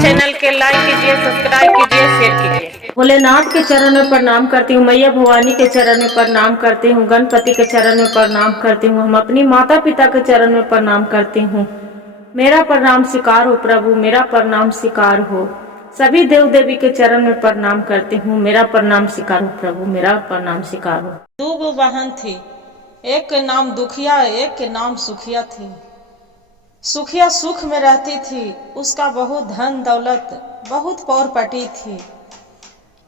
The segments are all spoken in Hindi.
चैनल के लाइक कीजिए, सब्सक्राइब कीजिए, शेयर कीजिए। भोलेनाथ के चरण में प्रणाम करती हूँ, मैया भवानी के चरण में प्रणाम करती हूँ, गणपति के चरण में प्रणाम करती हूँ, हम अपनी माता पिता के चरण में प्रणाम करती हूँ। मेरा प्रणाम स्वीकार हो प्रभु, मेरा प्रणाम स्वीकार हो। सभी देव देवी के चरण में प्रणाम करती हूँ, मेरा प्रणाम स्वीकार हो प्रभु, मेरा प्रणाम स्वीकार हो। 2 बहन थी, एक के नाम दुखिया, एक के नाम सुखिया थी। सुखिया सुख में रहती थी, उसका बहुत धन दौलत, बहुत पौरपटी थी।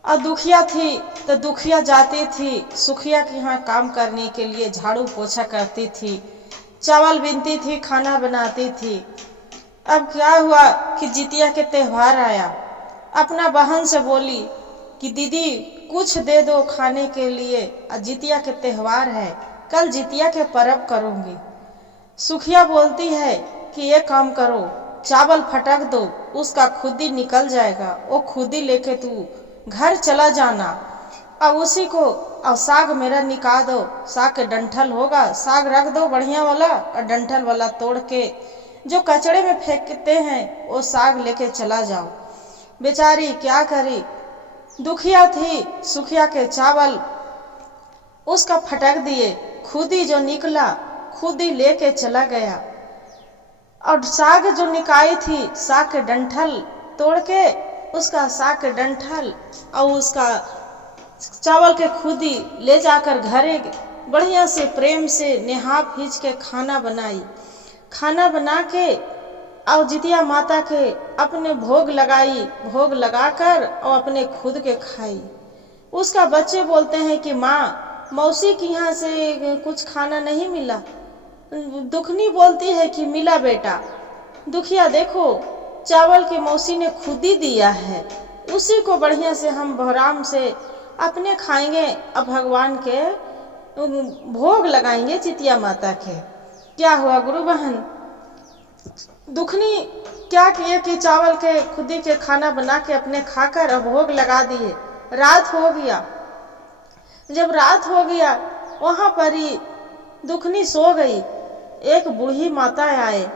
और दुखिया थी तो दुखिया जाती थी सुखिया के यहाँ काम करने के लिए, झाड़ू पोछा करती थी, चावल बीनती थी, खाना बनाती थी। अब क्या हुआ कि जितिया के त्योहार आया, अपना बहन से बोली कि दीदी कुछ दे दो खाने के लिए, जितिया के त्योहार है, कल जितिया के पर्व करूंगी। सुखिया बोलती है कि ये काम करो, चावल फटक दो, उसका खुद ही निकल जाएगा, वो खुद ही लेके तू घर चला जाना। अब उसी को अब साग मेरा निकाल दो, साग के डंठल होगा, साग रख दो बढ़िया वाला, और डंठल वाला तोड़ के जो कचड़े में फेंकते हैं वो साग लेके चला जाओ। बेचारी क्या करी, दुखिया थी, सुखिया के चावल उसका फटक दिए, खुद ही जो निकला खुद ही लेके चला गया। और साग जो निकाई थी, साग के डंठल तोड़ के उसका साग के डंठल और उसका चावल के खुद ही ले जाकर घरे बढ़िया से प्रेम से नेहा भीज के खाना बनाई। खाना बना के और जितिया माता के अपने भोग लगाई, भोग लगाकर और अपने खुद के खाई। उसका बच्चे बोलते हैं कि माँ मौसी के यहाँ से कुछ खाना नहीं मिला। दुखनी बोलती है कि मिला बेटा। दुखिया देखो चावल की मौसी ने खुद ही दिया है, उसी को बढ़िया से हम आराम से अपने खाएंगे और भगवान के भोग लगाएंगे जितिया माता के। क्या हुआ गुरु बहन, दुखनी क्या किए कि चावल के खुद ही के खाना बना के अपने खाकर और भोग लगा दिए। रात हो गया, जब रात हो गया वहां पर ही दुखनी सो गई। एक बूढ़ी माता आए,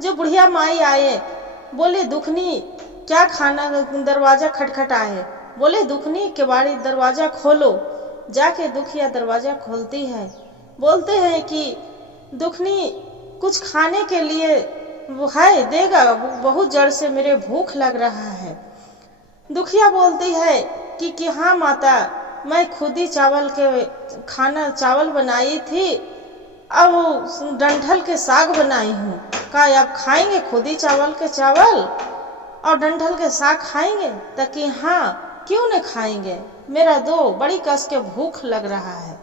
जो बुढ़िया माई आए, बोले दुखनी क्या खाना, दरवाजा खटखटाए, बोले दुखनी केवाड़ी दरवाजा खोलो। जाके दुखिया दरवाजा खोलती है, बोलते हैं कि दुखनी कुछ खाने के लिए वो है देगा, बहुत जड़ से मेरे भूख लग रहा है। दुखिया बोलती है कि हाँ माता, मैं खुद ही चावल के खाना चावल बनाई थी, अब डंठल के साग बनाई हूँ, का आप खाएंगे खुद ही चावल के चावल और डंठल के साग खाएंगे? ताकि हाँ क्यों न खाएंगे, मेरा दो बड़ी कस के भूख लग रहा है।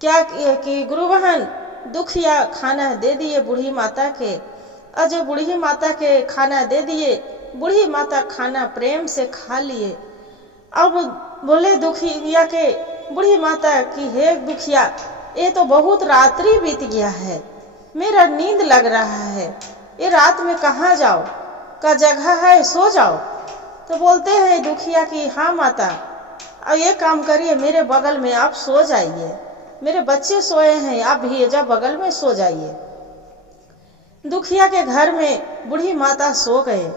क्या कि गुरु बहन दुखिया खाना दे दिए बूढ़ी माता के, और जो बूढ़ी माता के खाना दे दिए, बूढ़ी माता खाना प्रेम से खा लिए। अब बोले दुखिया के बूढ़ी माता कि हे दुखिया, ये तो बहुत रात्रि बीत गया है, मेरा नींद लग रहा है, ये रात में कहाँ जाओ, का जगह है सो जाओ। तो बोलते हैं दुखिया कि हाँ माता, अब ये काम करिए, मेरे बगल में आप सो जाइए, मेरे बच्चे सोए हैं, आप भी जब बगल में सो जाइए। दुखिया के घर में बूढ़ी माता सो गए।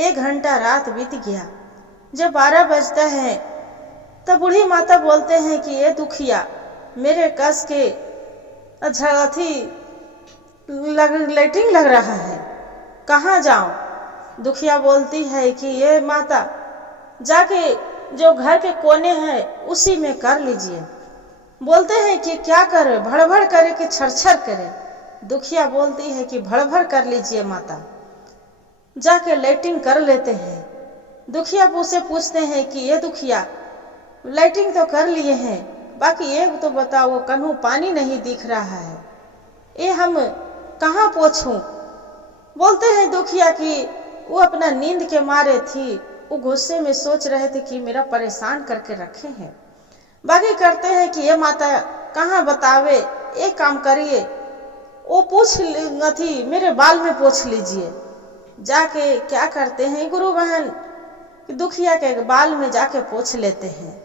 1 घंटा रात बीत गया। जब 12 बजता है तब बूढ़ी माता बोलते हैं कि ये दुखिया मेरे कस के अथी लाइटिंग लग रहा है, कहाँ जाऊं? दुखिया बोलती है कि ये माता जाके जो घर के कोने हैं उसी में कर लीजिए। बोलते हैं कि क्या करे, भड़भड़ करे कि छरछर करे? दुखिया बोलती है कि भड़भड़ कर लीजिए माता। जाके लाइटिंग कर लेते हैं। दुखिया से पूछते हैं कि ये दुखिया लाइटिंग तो कर लिए हैं, बाकी ये तो बताओ कन्हू पानी नहीं दिख रहा है, ये हम कहाँ पोछूं? बोलते हैं दुखिया कि वो अपना नींद के मारे थी, वो गुस्से में सोच रहे थे कि मेरा परेशान करके रखे हैं। बाकी करते हैं कि ये माता कहाँ बतावे, एक काम करिए, वो पूछ थी मेरे बाल में पोछ लीजिए। जाके क्या करते हैं गुरु बहन, दुखिया के बाल में जाके पोछ लेते हैं।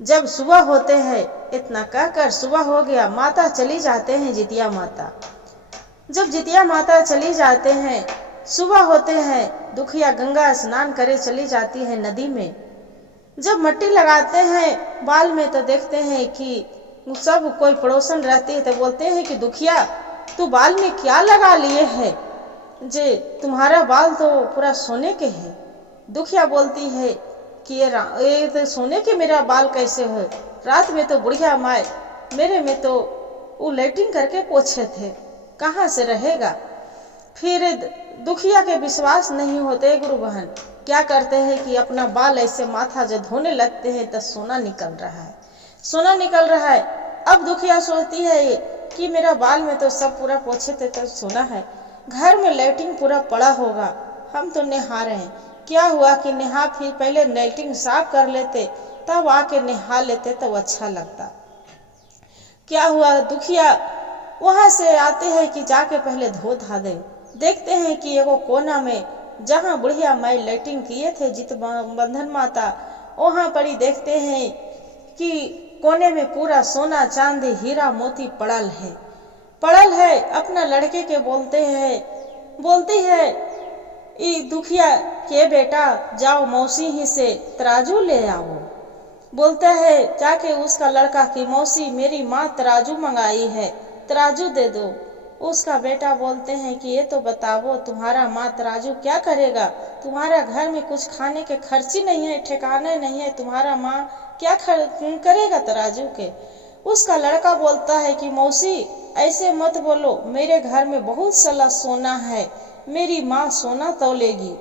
जब सुबह होते हैं, इतना कहकर सुबह हो गया, माता चली जाते हैं जितिया माता। जब जितिया माता चली जाते हैं सुबह होते हैं दुखिया गंगा स्नान करे चली जाती है नदी में। जब मिट्टी लगाते हैं बाल में तो देखते हैं कि सब कोई पड़ोसन रहती है तो बोलते हैं कि दुखिया तू बाल में क्या लगा लिए है, जे तुम्हारा बाल तो पूरा सोने के है। दुखिया बोलती है कि ये तो सोने के मेरा बाल कैसे हो, रात में तो बुढ़िया माए मेरे में तो वो लैट्रिन करके पोछे थे, कहाँ से रहेगा। फिर दुखिया के विश्वास नहीं होते गुरु बहन क्या करते हैं कि अपना बाल ऐसे माथा जो धोने लगते हैं तो सोना निकल रहा है, सोना निकल रहा है। अब दुखिया सोचती है कि मेरा बाल में तो सब पूरा पोछे थे तो सोना है, घर में लैट्रिन पूरा पड़ा होगा, हम तो नहा रहे हैं, क्या हुआ कि नहा फिर पहले लैट्रिन साफ कर लेते तब आके नहा लेते तो अच्छा लगता। क्या हुआ दुखिया वहां से आते हैं कि जाके पहले धो धा दे। देखते हैं कि एगो कोना में जहाँ बुढ़िया माई लैट्रिन किए थे जित बंधन माता वहां पड़ी, देखते हैं कि कोने में पूरा सोना चांदी हीरा मोती पड़ल है। अपना लड़के के बोलती है ई दुखिया के बेटा जाओ मौसी ही से तराजू ले आओ। बोलता है जाके उसका लड़का की मौसी मेरी माँ तराजू मंगाई है, तराजू दे दो। उसका बेटा बोलते हैं कि ये तो बताओ तुम्हारा माँ तराजू क्या करेगा, तुम्हारा घर में कुछ खाने के खर्ची नहीं है, ठिकाने नहीं है, तुम्हारा माँ क्या करेगा तराजू के। उसका लड़का बोलता है कि मौसी ऐसे मत बोलो, मेरे घर में बहुत सारा सोना है, मेरी माँ सोना तौलेगी।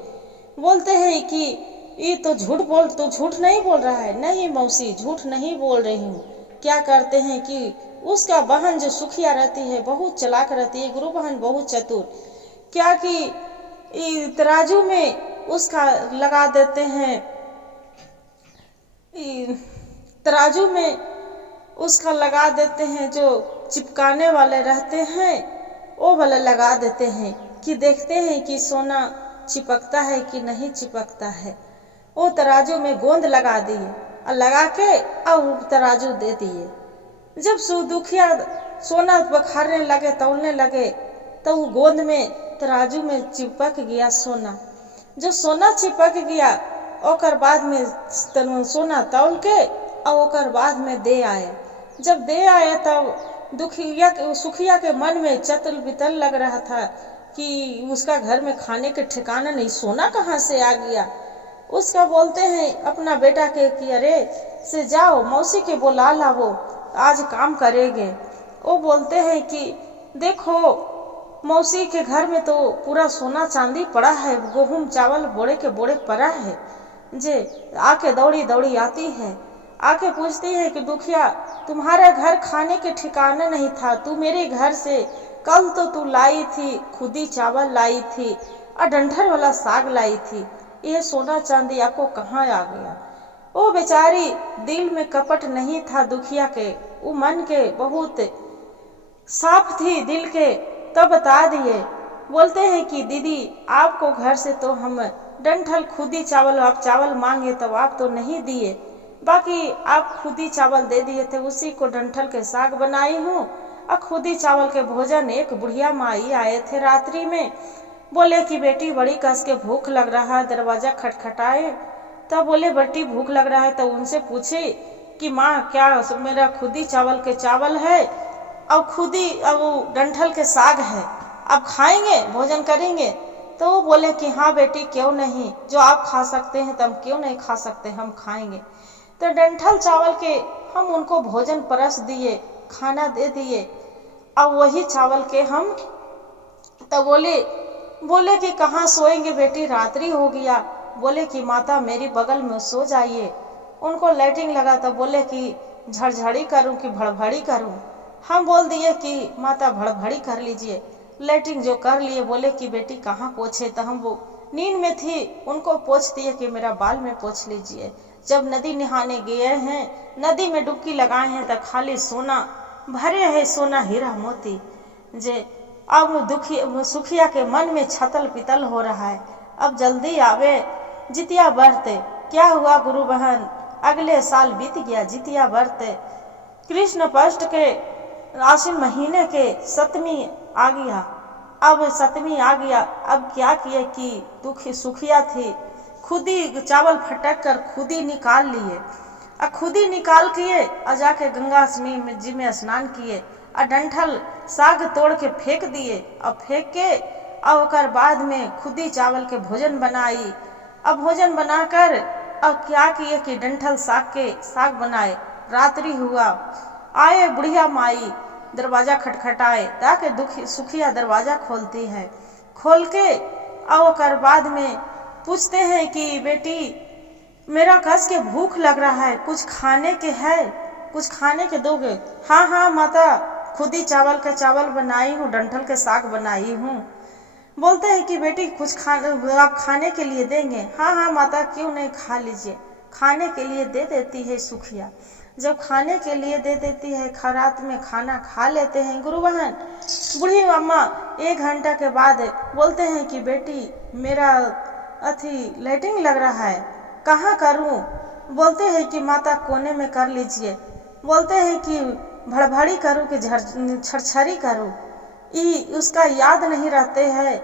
बोलते हैं कि ये तो झूठ नहीं बोल रहा है। नहीं मौसी झूठ नहीं बोल रही हूँ। क्या करते हैं कि उसका बहन जो सुखिया रहती है बहुत चालाक रहती है, गुरु बहन बहुत चतुर, क्या कि तराजू में उसका लगा देते हैं, तराजू में उसका लगा देते हैं जो चिपकाने वाले रहते हैं वो वाले लगा देते हैं कि देखते हैं कि सोना चिपकता है कि नहीं चिपकता है। वो तराजू में गोंद लगा दिए और लगा के और तराजू दे दिए। जब दुखिया सोना बखारने लगे तौलने लगे तो वो गोंद में तराजू में चिपक गया सोना। जो सोना चिपक गया ओकर बाद में सोना तौल के और ओकर बाद में दे आए। जब दे आए तब सुखिया के मन में चतल बितल लग रहा था कि उसका घर में खाने के ठिकाना नहीं, सोना कहाँ से आ गया। उसका बोलते हैं अपना बेटा के कि अरे से जाओ मौसी के बुला लाओ, आज काम करेंगे। वो बोलते हैं कि देखो मौसी के घर में तो पूरा सोना चांदी पड़ा है, गेहूं चावल बोरे के बोरे पड़ा है। जे आके दौड़ी आती है, आके पूछती है कि दुखिया तुम्हारे घर खाने के ठिकाना नहीं था, तू मेरे घर से कल तो तू लाई थी खुदी चावल लाई थी और डंठल वाला साग लाई थी, ये सोना चांदी आपको कहाँ आ गया। वो बेचारी दिल में कपट नहीं था दुखिया के, वो मन के बहुत साफ थी दिल के, तब बता दिए। बोलते हैं कि दीदी आपको घर से तो हम डंठल खुदी चावल, आप चावल मांगे तब आप तो नहीं दिए, बाकी आप खुदी चावल दे दिए थे, उसी को डंठल के साग बनाई हूँ और खुदी चावल के भोजन। एक बुढ़िया माई आए थे रात्रि में, बोले कि बेटी बड़ी कस के भूख लग रहा है, दरवाजा खटखटाए तब बोले बेटी भूख लग रहा है, तो उनसे पूछे कि माँ क्या मेरा खुदी चावल के चावल है और खुदी अब डंठल के साग है, आप खाएंगे भोजन करेंगे। तो वो बोले कि हाँ बेटी क्यों नहीं, जो आप खा सकते हैं तो हम क्यों नहीं खा सकते, हम खाएंगे। तो डंठल चावल के हम उनको भोजन परस दिए, खाना दे दिए और वही चावल के हम तो बोले कि कहाँ सोएंगे बेटी, रात्रि हो गया। बोले कि माता मेरी बगल में सो जाइए। उनको लैट्रिन लगा तो बोले कि झड़झड़ी करूं कि भड़भड़ी करूं। हम बोल दिए कि माता भड़भड़ी कर लीजिए। लैट्रिन जो कर लिए बोले कि बेटी कहाँ पोछे, तो हम वो नींद में थी उनको पोछ दिए कि मेरा बाल में पोछ लीजिए। जब नदी नहाने गए हैं, नदी में डुबकी लगाए हैं तो खाली सोना भरे है, सोना हीरा मोती। जे अब सुखिया के मन में छतल पितल हो रहा है, अब जल्दी आवे जितिया बरते। क्या हुआ गुरु बहन, अगले साल बीत गया जितिया बरते, कृष्ण पक्ष के आश्विन महीने के 7वीं आ गया। अब सतमी आ गया। अब क्या किए कि दुखी सुखिया थी, खुद ही चावल फटक कर खुद ही निकाल लिए। और खुद ही निकाल किए और जाके गंगा जी में स्नान किए और डंठल साग तोड़ के फेंक दिए। और फेंक के और ओकर बाद में खुद ही चावल के भोजन बनाई। अब भोजन बनाकर अब क्या किए कि डंठल साग बनाए। रात्रि हुआ, आए बुढ़िया माई, दरवाजा खटखटाए, ताकि दुखी सुखिया दरवाजा खोलती है। खोल के और ओकर बाद में पूछते हैं कि बेटी मेरा कस के भूख लग रहा है, कुछ खाने के है, कुछ खाने के दोगे? हाँ हाँ माता, खुद ही चावल बनाई हूँ, डंठल के साग बनाई हूँ। बोलते हैं कि बेटी कुछ आप खाने के लिए देंगे? हाँ हाँ माता, क्यों नहीं, खा लीजिए। खाने के लिए दे देती है सुखिया। जब खाने के लिए दे देती है, खरात में खाना खा लेते हैं गुरु बहन। बूढ़ी अम्मा 1 घंटा के बाद बोलते हैं कि बेटी मेरा लेटिंग लग रहा है, कहाँ करूं? बोलते हैं कि माता कोने में कर लीजिए। बोलते हैं कि भड़भड़ी करूं कि छरछरी करूं? उसका याद नहीं रहते हैं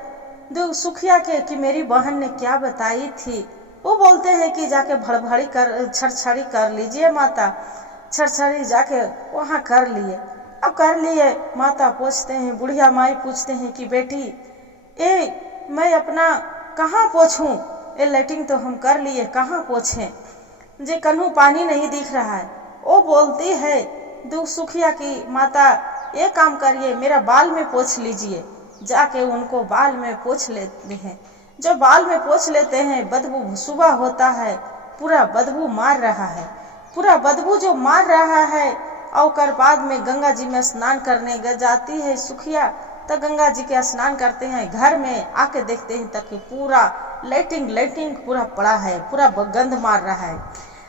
जो सुखिया के कि मेरी बहन ने क्या बताई थी। वो बोलते हैं कि जाके भड़भड़ी छरछरी कर लीजिए माता। छरछरी जाके वहाँ कर लिए। अब कर लिए, माता पूछते हैं, बुढ़िया माई पूछते हैं कि बेटी मैं अपना कहाँ पोछूं? लेटिंग तो हम कर लिए, कहाँ पोछें? जे कन्हू पानी नहीं दिख रहा है। वो बोलती है दुख सुखिया की माता एक काम करिए, मेरा बाल में पोछ लीजिए। जाके उनको बाल में पोछ लेते हैं। जब बाल में पोछ लेते हैं, बदबू सुबह होता है, पूरा बदबू मार रहा है, पूरा बदबू जो मार रहा है। और बाद में गंगा जी में स्नान करने जाती है सुखिया। तो गंगा जी के स्नान करते हैं, घर में आके देखते हैं तक पूरा लेटिंग पूरा पड़ा है, पूरा गंध मार रहा है,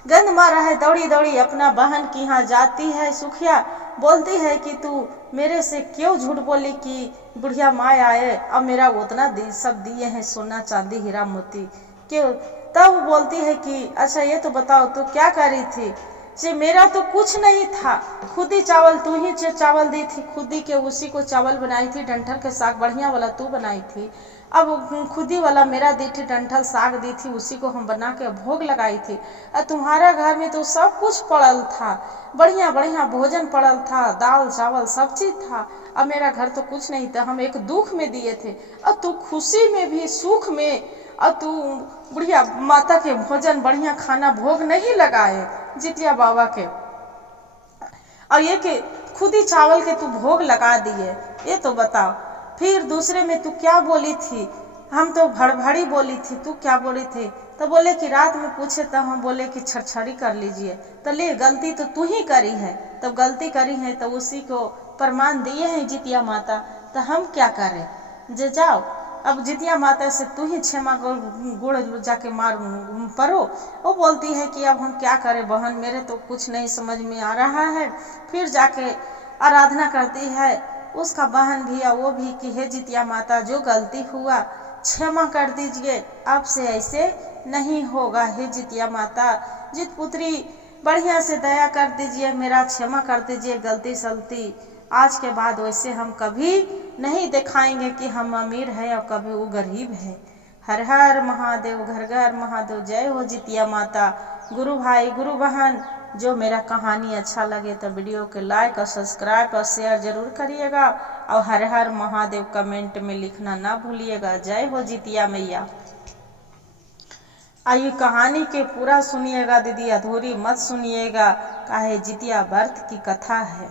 गंध मार रहा है। दौड़ी दौड़ी अपना बहन की यहाँ जाती है सुखिया। बोलती है कि तू मेरे से क्यों झूठ बोली कि बुढ़िया माँ आए और मेरा उतना सब दिए हैं, सोना चांदी हीरा मोती, क्यों? तब बोलती है कि अच्छा ये तो बताओ तू क्या करी थी? जे मेरा तो कुछ नहीं था, खुद ही चावल, तू ही चावल दी थी, खुद ही के उसी को चावल बनाई थी, डंठल के साग बढ़िया वाला तू बनाई थी। अब खुद ही वाला मेरा दी थी, डंठल साग दी थी, उसी को हम बना के भोग लगाई थी। और तुम्हारा घर में तो सब कुछ पड़ल था, बढ़िया बढ़िया भोजन पड़ल था, दाल चावल सब चीज था। अब मेरा घर तो कुछ नहीं था, हम एक दुख में दिए थे। और तू खुशी में भी सुख में, और तू बुढ़िया माता के भोजन बढ़िया खाना भोग नहीं लगाए जितिया बाबा के, और ये कि खुद ही चावल के तू भोग लगा दिए। ये तो बताओ। फिर दूसरे में तू क्या बोली थी? हम तो भड़भड़ी बोली थी, तू क्या बोली थी? तो बोले कि रात में पूछे तब हम बोले कि छरछरी कर लीजिए। तो ले गलती तो तू ही करी है, तब गलती करी है तो उसी को प्रमाण दिए हैं जितिया माता। तो हम क्या करें? जे जाओ अब जितिया माता से तू ही क्षमा गुड़ जाके मार परो। वो बोलती है कि अब हम क्या करें बहन, मेरे तो कुछ नहीं समझ में आ रहा है। फिर जाके आराधना करती है उसका बहन भी और वो भी कि हे जितिया माता, जो गलती हुआ क्षमा कर दीजिए, अब से ऐसे नहीं होगा। हे जितिया माता, जित पुत्री बढ़िया से दया कर दीजिए, मेरा क्षमा कर दीजिए गलती सलती। आज के बाद वैसे हम कभी नहीं दिखाएंगे कि हम अमीर है और कभी वो गरीब है। हर हर महादेव, घर घर महादेव। जय हो जितिया माता। गुरु भाई गुरु बहन, जो मेरा कहानी अच्छा लगे तो वीडियो के लाइक और सब्सक्राइब और शेयर जरूर करिएगा, और हर हर महादेव कमेंट में लिखना ना भूलिएगा। जय हो जितिया मैया। आइए कहानी के पूरा सुनिएगा दीदी, अधूरी मत सुनिएगा, काहे जितिया व्रत की कथा है।